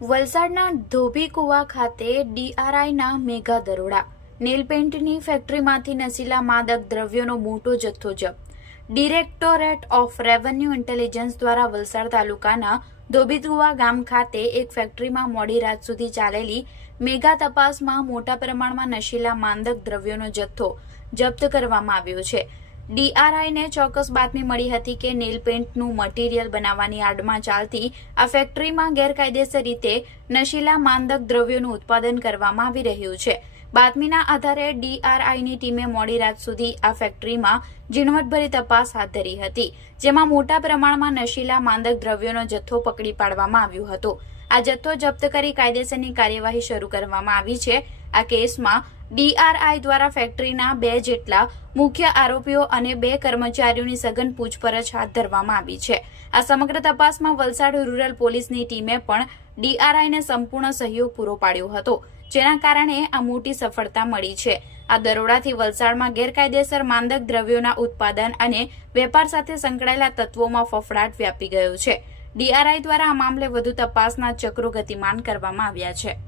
વલસાડના ધોબીકુવા ખાતે ડીઆરઆઈના મેગા દરોડા. નેલ પેઇન્ટની ફેક્ટરીમાંથી નશીલા માદક દ્રવ્યોનો મોટો જથ્થો જપ્ત. ડિરેક્ટોરેટ ઓફ રેવન્યુ ઇન્ટેલિજન્સ દ્વારા વલસાડ તાલુકાના ધોબીકુવા ગામ ખાતે એક ફેક્ટરીમાં મોડી રાત સુધી ચાલેલી મેગા તપાસમાં મોટા પ્રમાણમાં નશીલા માદક દ્રવ્યોનો જથ્થો જપ્ત કરવામાં આવ્યો છે. ડીઆરઆઈને ચોક્કસ બાતમી મળી હતી કે નેલ પેઇન્ટનું મટીરીયલ બનાવવાની આડમાં ચાલતી આ ફેક્ટરીમાં ગેરકાયદેસર રીતે નશીલા માદક દ્રવ્યોનું ઉત્પાદન કરવામાં આવી રહ્યું છે. બાતમીના આધારે ડીઆરઆઈની ટીમે મોડી રાત સુધી આ ફેક્ટરીમાં ઝીણવટભરી તપાસ હાથ ધરી હતી, જેમાં મોટા પ્રમાણમાં નશીલા માદક દ્રવ્યોનો જથ્થો પકડી પાડવામાં આવ્યો હતો. આ જથ્થો જપ્ત કરી કાયદેસરની કાર્યવાહી શરૂ કરવામાં આવી છે. આ કેસમાં ડીઆરઆઈ દ્વારા ફેક્ટરીના 2 જેટલા મુખ્ય આરોપીઓ અને 2 કર્મચારીઓની સઘન પૂછપરછ હાથ ધરવામાં આવી છે. આ સમગ્ર તપાસમાં વલસાડ રૂરલ પોલીસની ટીમે પણ ડીઆરઆઈને સંપૂર્ણ સહયોગ પૂરો પાડ્યો હતો, જેના કારણે આ મોટી સફળતા મળી છે. આ દરોડાથી વલસાડમાં ગેરકાયદેસર માદક દ્રવ્યોના ઉત્પાદન અને વેપાર સાથે સંકળાયેલા તત્વોમાં ફફડાટ વ્યાપી ગયો છે. ડીઆરઆઈ દ્વારા આ મામલે વધુ તપાસના ચક્રો ગતિમાન કરવામાં આવ્યા છે.